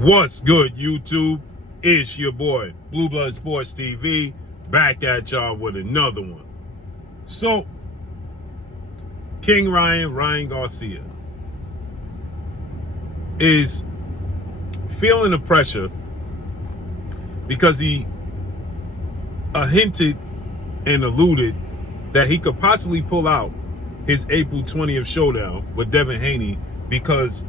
What's good, YouTube? It's your boy, Blue Blood Sports TV, back at y'all with another one. So, King Ryan Garcia, is feeling the pressure because he hinted and alluded that he could possibly pull out his April 20th showdown with Devin Haney because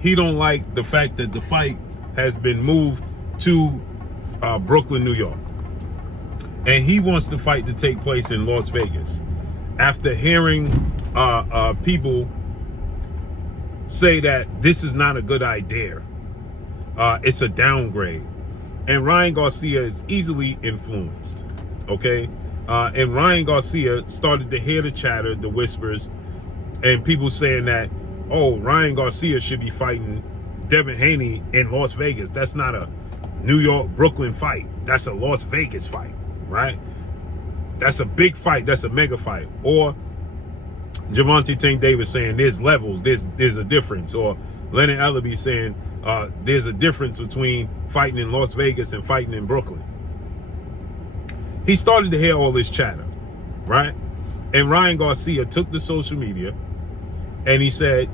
he don't like the fact that the fight has been moved to Brooklyn, New York. And he wants the fight to take place in Las Vegas. After hearing people say that this is not a good idea, it's a downgrade. And Ryan Garcia is easily influenced, okay? And Ryan Garcia started to hear the chatter, the whispers, and people saying that, oh, Ryan Garcia should be fighting Devin Haney in Las Vegas. That's not a New York, Brooklyn fight. That's a Las Vegas fight, right? That's a big fight. That's a mega fight. Or Gervonta Tank Davis saying there's levels, there's a difference. Or Leonard Ellaby saying there's a difference between fighting in Las Vegas and fighting in Brooklyn. He started to hear all this chatter, right? And Ryan Garcia took to social media and he said,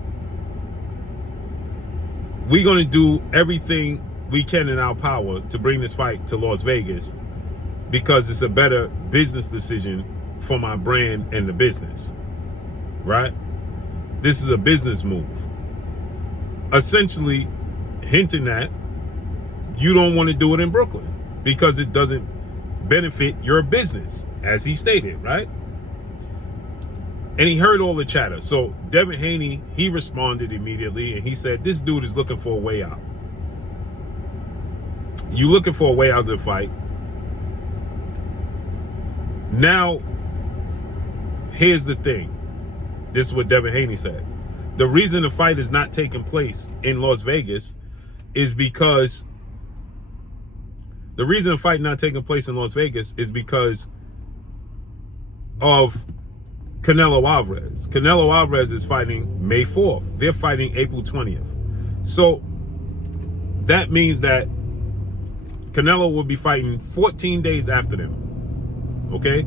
we're going to do everything we can in our power to bring this fight to Las Vegas because it's a better business decision for my brand and the business, right? This is a business move. Essentially hinting that you don't want to do it in Brooklyn because it doesn't benefit your business, as he stated, right? And he heard all the chatter. So Devin Haney, he responded immediately and he said, this dude is looking for a way out. You looking for a way out of the fight. Now, here's the thing. This is what Devin Haney said. The reason the fight is not taking place in Las Vegas is because of Canelo Alvarez. Canelo Alvarez is fighting May 4th. They're fighting April 20th. So that means that Canelo will be fighting 14 days after them. Okay?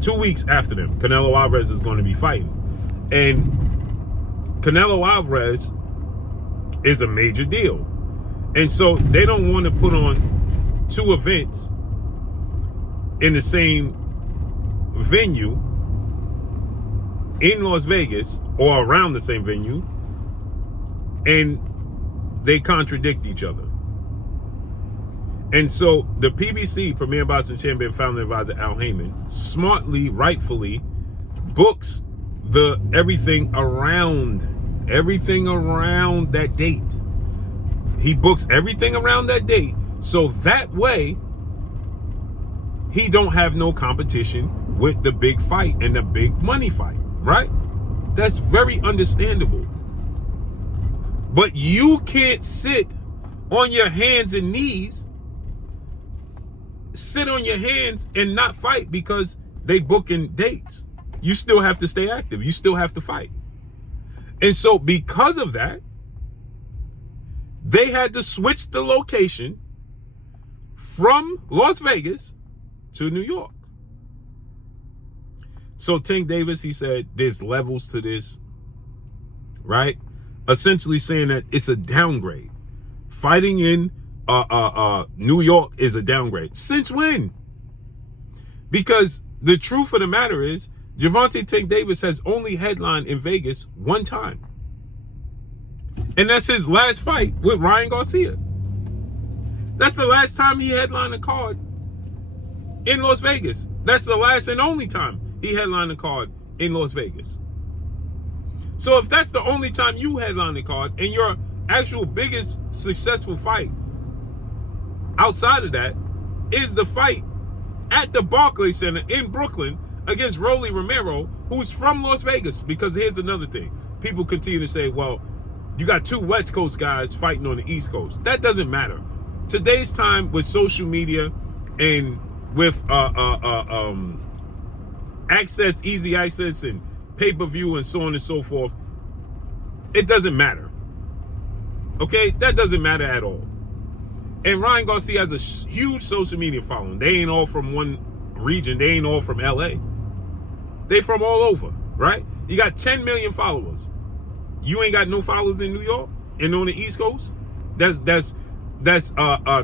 2 weeks after them, Canelo Alvarez is going to be fighting. And Canelo Alvarez is a major deal. And so they don't want to put on two events in the same venue in Las Vegas or around the same venue, and they contradict each other. And so the PBC, Premier Boxing Champion Founder Advisor Al Heyman, smartly, rightfully books everything around that date. He books everything around that date, so that way he don't have no competition with the big fight and the big money fight. Right? That's very understandable. But you can't sit on your hands and knees, sit on your hands and not fight because they booking dates. You still have to stay active. You still have to fight. And so because of that, they had to switch the location from Las Vegas to New York. So Tank Davis, he said, there's levels to this, right? Essentially saying that it's a downgrade. Fighting in New York is a downgrade. Since when? Because the truth of the matter is, Gervonta Tank Davis has only headlined in Vegas one time. And that's his last fight with Ryan Garcia. That's the last time he headlined a card in Las Vegas. That's the last and only time he headlined a card in Las Vegas. So if that's the only time you headline a card and your actual biggest successful fight outside of that is the fight at the Barclays Center in Brooklyn against Rolly Romero, who's from Las Vegas. Because here's another thing. People continue to say, well, you got two West Coast guys fighting on the East Coast. That doesn't matter. Today's time with social media and with access, easy access, and pay-per-view and so on and so forth, it doesn't matter. Okay? That doesn't matter at all. And Ryan Garcia has a huge social media following. They ain't all from one region. They ain't all from LA. They from all over, right? You got 10 million followers. You ain't got no followers in New York and on the East Coast. That's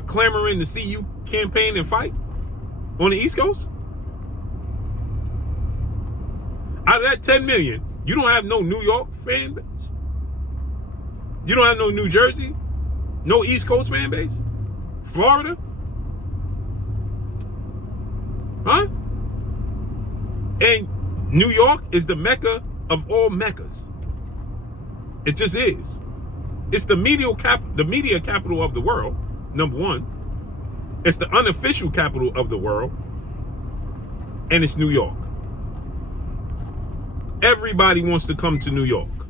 clamoring to see you campaign and fight on the East Coast. Out of that 10 million, you don't have no New York fan base. You don't have no New Jersey, no East Coast fan base. Florida? Huh? And New York is the mecca of all meccas. It just is. It's the media capital of the world, number one. It's the unofficial capital of the world. And it's New York. Everybody wants to come to New York.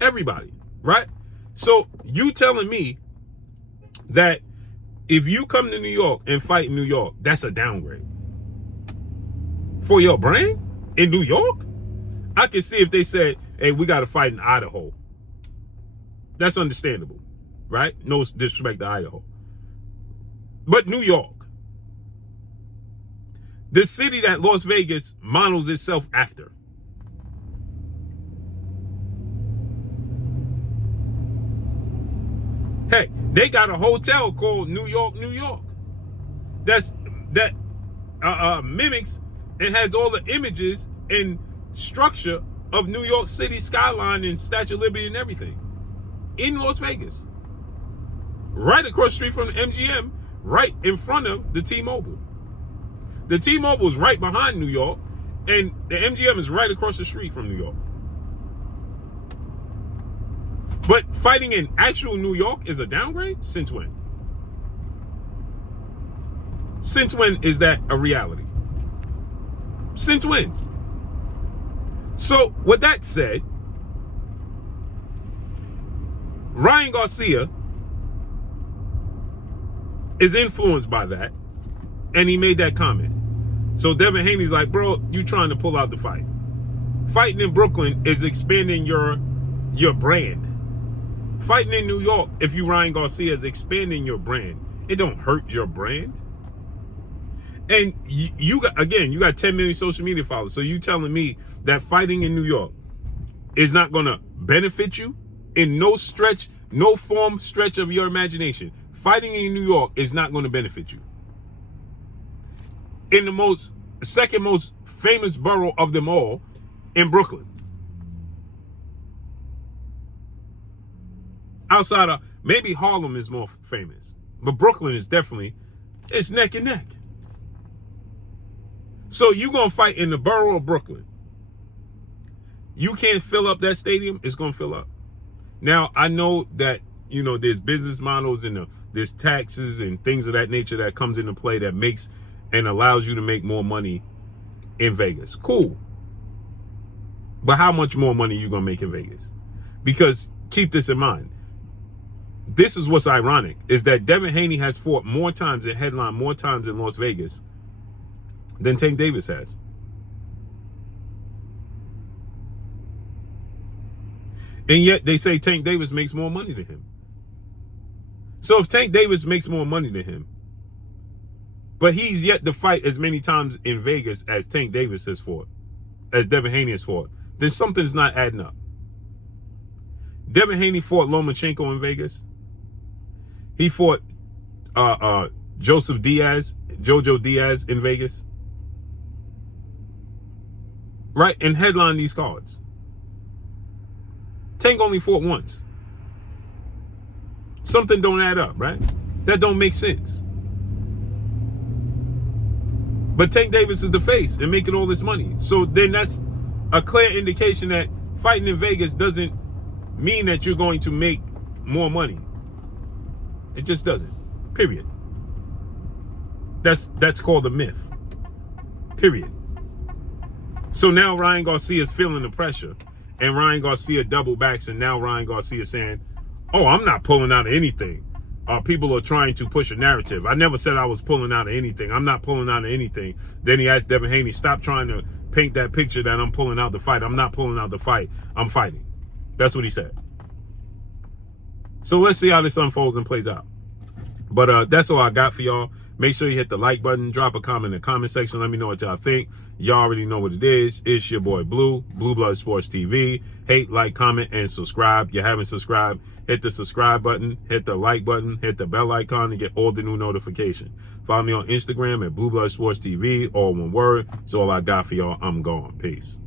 Everybody, right? So you telling me that if you come to New York and fight in New York, that's a downgrade for your brand in New York? I can see if they said, hey, we got to fight in Idaho. That's understandable, right? No disrespect to Idaho. But New York, the city that Las Vegas models itself after. Heck, they got a hotel called New York, New York. That mimics and has all the images and structure of New York City skyline and Statue of Liberty and everything in Las Vegas. Right across the street from the MGM, right in front of the T-Mobile. The T-Mobile is right behind New York, and the MGM is right across the street from New York. But fighting in actual New York is a downgrade? Since when? Since when is that a reality? Since when? So, with that said, Ryan Garcia is influenced by that, and he made that comment. So Devin Haney's like, bro, you trying to pull out the fight. Fighting in Brooklyn is expanding your brand. Fighting in New York, if you Ryan Garcia, is expanding your brand. It don't hurt your brand. And you got 10 million social media followers. So you telling me that fighting in New York is not going to benefit you in no stretch, no form stretch of your imagination. Fighting in New York is not going to benefit you. In the second most famous borough of them all, in Brooklyn. Outside of, maybe Harlem is more famous, but Brooklyn is definitely, it's neck and neck. So you going to fight in the borough of Brooklyn. You can't fill up that stadium, it's going to fill up. Now, I know that, there's business models and there's taxes and things of that nature that comes into play that makes and allows you to make more money in Vegas. Cool. But how much more money are you going to make in Vegas? Because keep this in mind. This is what's ironic, is that Devin Haney has fought more times and headlined more times in Las Vegas than Tank Davis has. And yet they say Tank Davis makes more money than him. So if Tank Davis makes more money than him, but he's yet to fight as many times in Vegas as Tank Davis has fought, as Devin Haney has fought, then something's not adding up. Devin Haney fought Lomachenko in Vegas. He fought Jojo Diaz in Vegas. Right? And headline these cards. Tank only fought once. Something don't add up, right? That don't make sense. But Tank Davis is the face and making all this money. So then that's a clear indication that fighting in Vegas doesn't mean that you're going to make more money. It just doesn't. Period. That's called a myth. Period. So now Ryan Garcia is feeling the pressure, and Ryan Garcia double backs, and now Ryan Garcia is saying, oh, I'm not pulling out of anything. People are trying to push a narrative. I never said I was pulling out of anything. I'm not pulling out of anything. Then he asked Devin Haney, stop trying to paint that picture that I'm pulling out the fight. I'm not pulling out the fight. I'm fighting. That's what he said. So let's see how this unfolds and plays out. But that's all I got for y'all. Make sure you hit the like button, drop a comment in the comment section. Let me know what y'all think. Y'all already know what it is. It's your boy Blue Blood Sports TV. Hate, like, comment, and subscribe. You haven't subscribed, hit the subscribe button, hit the like button, hit the bell icon to get all the new notifications. Follow me on Instagram at Blue Blood Sports TV, all one word. That's all I got for y'all. I'm gone. Peace.